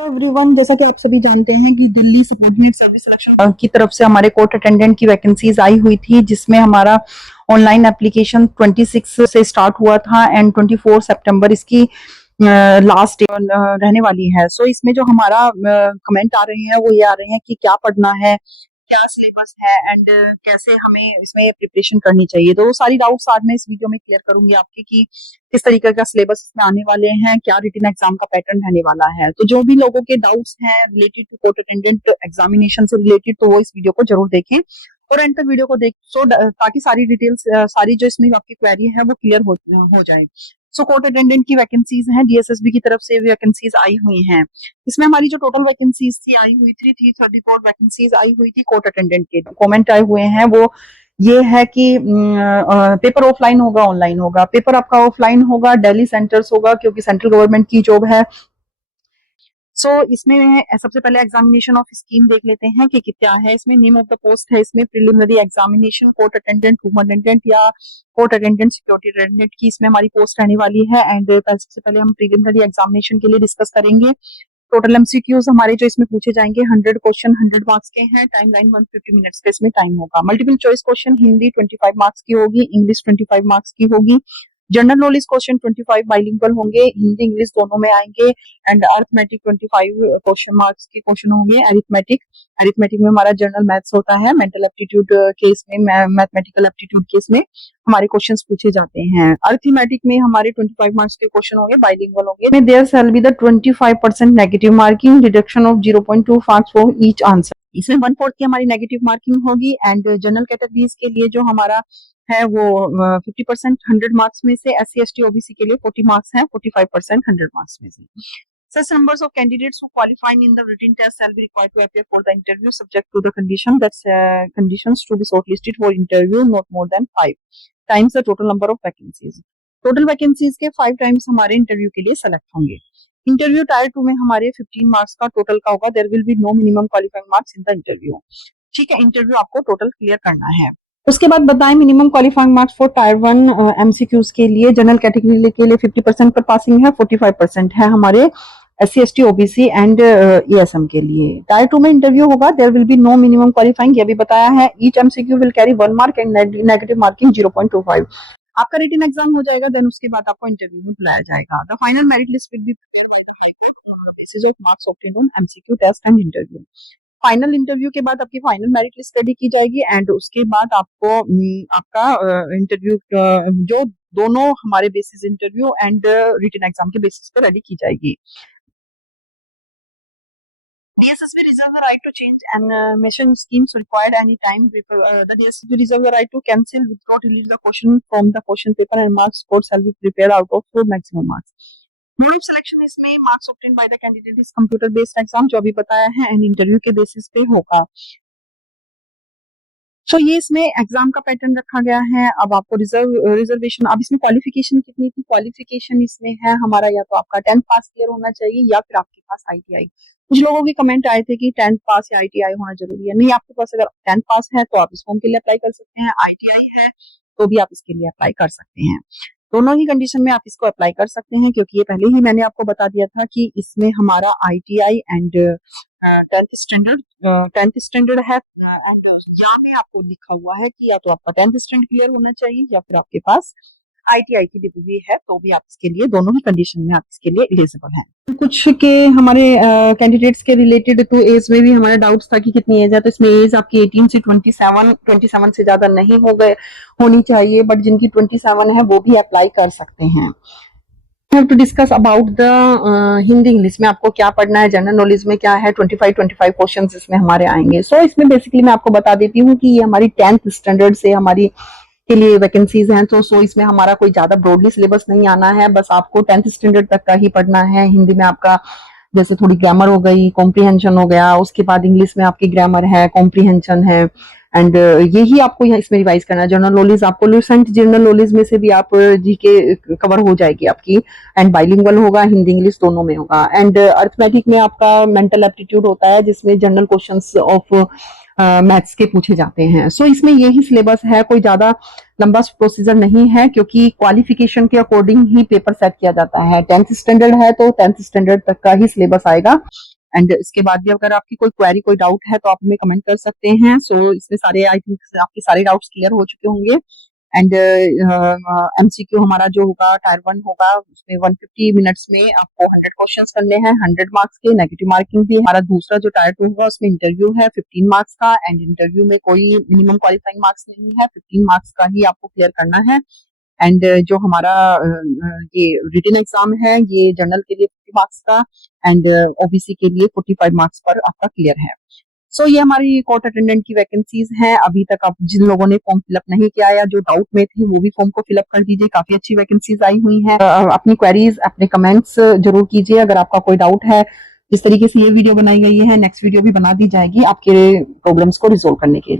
Everyone, जैसा कि आप सभी जानते हैं कि दिल्ली सबऑर्डिनेट सर्विस सिलेक्शन की तरफ से हमारे कोर्ट अटेंडेंट की वैकेंसीज आई हुई थी, जिसमें हमारा ऑनलाइन एप्लीकेशन 26 से स्टार्ट हुआ था एंड 24 सितंबर इसकी लास्ट रहने वाली है। सो इसमें जो हमारा कमेंट आ रहे हैं वो ये आ रहे हैं कि क्या पढ़ना है, क्या सिलेबस है एंड कैसे हमें इसमें प्रिपरेशन करनी चाहिए। तो वो सारी डाउट्स आज मैं इस वीडियो में क्लियर करूंगी आपकी कि किस तरीके का सिलेबस इसमें आने वाले हैं, क्या रिटन एग्जाम का पैटर्न रहने वाला है। तो जो भी लोगों के डाउट्स हैं related to court attendant examination से रिलेटेड, तो वो इस वीडियो को जरूर देखें और एंड तक वीडियो को देख ताकि सारी डिटेल्स सारी जो इसमें आपकी क्वेरी है वो क्लियर हो जाए। सो कोर्ट अटेंडेंट की वैकेंसीज हैं, डीएसएसबी की तरफ से वैकेंसीज आई हुई हैं। इसमें हमारी जो टोटल वैकेंसीज थी आई हुई थी 334 वैकेंसीज आई हुई थी कोर्ट अटेंडेंट के। कमेंट आए हुए हैं वो ये है कि पेपर ऑफलाइन होगा ऑनलाइन होगा। पेपर आपका ऑफलाइन होगा, दिल्ली सेंटर्स होगा क्योंकि सेंट्रल गवर्नमेंट की जॉब है। सो इसमें सबसे पहले एग्जामिनेशन ऑफ स्कीम देख लेते हैं कि क्या है इसमें। नेम ऑफ द पोस्ट है इसमें preliminary examination court attendant, room attendant या कोर्ट अटेंडेंट सिक्योरिटी अटेंडेंट की इसमें हमारी पोस्ट रहने वाली है। एंड सबसे पहले हम प्रिलिमिनरी एग्जामिनेशन के लिए डिस्कस करेंगे। टोटल एमसीक्यूज हमारे जो इसमें पूछे जाएंगे 100 क्वेश्चन 100 मार्क्स के हैं। टाइम लाइन 150 मिनट्स का इसमें टाइम होगा। Multiple choice question Hindi 25 marks की होगी, इंग्लिश 25 मार्क्स की होगी। जनरल नॉलेज क्वेश्चन 25 बाइलिंगुअल होंगे, हिंदी इंग्लिश दोनों में आएंगे। एंड अरिथमेटिक 25 क्वेश्चन मार्क्स के क्वेश्चन होंगे। अरिथमेटिक में हमारा जनरल मैथ्स होता है। मेंटल एप्टीट्यूड के इसमें मैथमेटिकल एप्टीट्यूड के इसमें हमारे क्वेश्चंस पूछे जाते हैं। अरिथमेटिक में हमारे 25 मार्क्स के क्वेश्चन होंगे, बाइलिंगुअल होंगे। There shall be the 25% negative marking, deduction of 0.2 marks for each answer. इसमें 1/4 की हमारी नेगेटिव मार्किंग होगी। एंड जनरल कैटेगरीज के लिए जो हमारा है वो 50% 100 मार्क्स में से, SC ST OBC के लिए 40 मार्क्स है, 45% 100 मार्क्स में से। Such numbers of candidates who qualify in the written test shall be required to appear for the interview subject to the conditions to be shortlisted for interview not more than 5 times the total number of vacancies. Total vacancies के 5 times हमारे interview के लिए select होंगे। Interview tyre 2 में हमारे 15 marks का total का होगा। There will be no minimum qualifying marks in the interview. ठीक है, इंटरव्यू आपको टोटल क्लियर करना है। उसके बाद बताएं minimum qualifying marks for tyre 1 MCQs के लिए। जनरल कैटेगरी के लिए 50% पर पासिंग है, 45% है हमारे SC ST OBC and ESM के लिए। टायर 2 में इंटरव्यू होगा। There will be no minimum qualifying, ये भी बताया है। Each MCQ will carry 1 mark and negative marking 0.25। आपका रिटन एग्जाम हो जाएगा, देन उसके बाद आपको इंटरव्यू में बुलाया जाएगा। The final merit list will be basis of marks obtained on MCQ test and interview. Final interview के बाद आपकी फाइनल मेरिट लिस्ट रेडी की जाएगी एंड उसके बाद आपको आपका इंटरव्यू जो दोनों हमारे basis interview and written exam के बेसिस पे रेडी की जाएगी। DSSB reserve the right to change admission schemes required any time. The DSSB reserve the right to cancel, withdraw, delete the question from the question paper and marks score shall be prepared out of 4 maximum marks. Mode of selection इसमें marks obtained by the candidate is computer based exam जो अभी बताया है and interview के basis पे होगा। तो ये इसमें एग्जाम का पैटर्न रखा गया है। अब आपको रिजर्वेशन, अब इसमें क्वालिफिकेशन कितनी थी? क्वालिफिकेशन इसमें है हमारा या तो आपका 10th पास क्लियर होना चाहिए या फिर आपके पास ITI। कुछ लोगों के कमेंट आए थे कि 10th पास या ITI होना जरूरी है। नहीं, आपके पास अगर 10th पास है तो आप इस फॉर्म के लिए अप्लाई कर सकते हैं। ITI है तो भी आप इसके लिए अप्लाई कर सकते हैं। दोनों ही कंडीशन में आप इसको अप्लाई कर सकते हैं क्योंकि ये पहले ही मैंने आपको बता दिया था कि इसमें हमारा ITI एंड 10th स्टैंडर्ड है। यहाँ पे आपको लिखा हुआ है कि या तो आपका 10th स्टैंडर्ड क्लियर होना चाहिए या फिर आपके पास ITI की डिग्री है, तो भी आप इसके लिए दोनों ही कंडीशन में आप इसके लिए एलिजिबल हैं। कुछ के हमारे कैंडिडेट्स के रिलेटेड टू एज में भी हमारा डाउट्स था कि कितनी एज है। तो इसमें एज आपकी 18 से 27 से ज्यादा नहीं होनी चाहिए, बट जिनकी 27 है वो भी अप्लाई कर सकते हैं। To discuss about the Hindi English में आपको क्या पढ़ना है, जनरल नॉलेज में क्या है। 25 क्वेश्चंस इसमें हमारे आएंगे। सो इसमें बेसिकली मैं आपको बता देती हूँ कि ये हमारी 10th स्टैंडर्ड से हमारी के लिए वैकेंसीज हैं। तो सो इसमें हमारा कोई ज्यादा ब्रॉडली सिलेबस नहीं आना है, बस आपको 10th स्टैंडर्ड तक का ही पढ़ना है। हिंदी में आपका जैसे थोड़ी ग्रामर हो गई, कॉम्प्रीहेंशन हो गया, उसके बाद इंग्लिश में आपकी ग्रामर है, कॉम्प्रीहेंशन है एंड यही आपको यहाँ इसमें रिवाइज करना है। जनरल नॉलेज आपको लूसेंट जनरल नॉलेज में से भी आप जीके कवर हो जाएगी आपकी। एंड बाइलिंगुअल होगा, हिंदी इंग्लिश दोनों में होगा। एंड अरिथमेटिक में आपका मेंटल एप्टीट्यूड होता है जिसमें जनरल क्वेश्चंस ऑफ मैथ्स के पूछे जाते हैं। सो इसमें यही सिलेबस है, कोई ज्यादा लंबा प्रोसीजर नहीं है क्योंकि क्वालिफिकेशन के अकॉर्डिंग ही पेपर सेट किया जाता है। 10th स्टैंडर्ड है तो 10th स्टैंडर्ड तक का ही सिलेबस आएगा। एंड इसके बाद भी अगर आपकी कोई क्वेरी कोई डाउट है तो आप हमें कमेंट कर सकते हैं। सो इसमें सारे आई थिंक आपके सारे डाउट्स क्लियर हो चुके होंगे। एंड एमसीक्यू हमारा जो होगा टायर 1 होगा, उसमें 150 मिनट्स में आपको 100 क्वेश्चंस करने हैं, 100 मार्क्स के, नेगेटिव मार्किंग भी। हमारा दूसरा जो टायर 2 होगा उसमें इंटरव्यू है 15 मार्क्स का, एंड इंटरव्यू में कोई मिनिमम क्वालिफाइंग मार्क्स नहीं है, 15 मार्क्स का ही आपको क्लियर करना है। एंड जो हमारा ये रिटन एग्जाम है ये जनरल के लिए 50 मार्क्स का, एंड ओबीसी के लिए 45 मार्क्स पर आपका क्लियर है। सो ये हमारी कोर्ट अटेंडेंट की वैकेंसीज हैं। अभी तक आप जिन लोगों ने फॉर्म फिलअप नहीं किया या जो डाउट में थे वो भी फॉर्म को फिलअप कर दीजिए, काफी अच्छी वैकेंसीज आई हुई हैं। अपनी क्वेरीज अपने कमेंट्स जरूर कीजिए। अगर आपका कोई डाउट है, जिस तरीके से ये वीडियो बनाई गई है नेक्स्ट वीडियो भी बना दी जाएगी आपके प्रॉब्लम्स को रिजोल्व करने के लिए।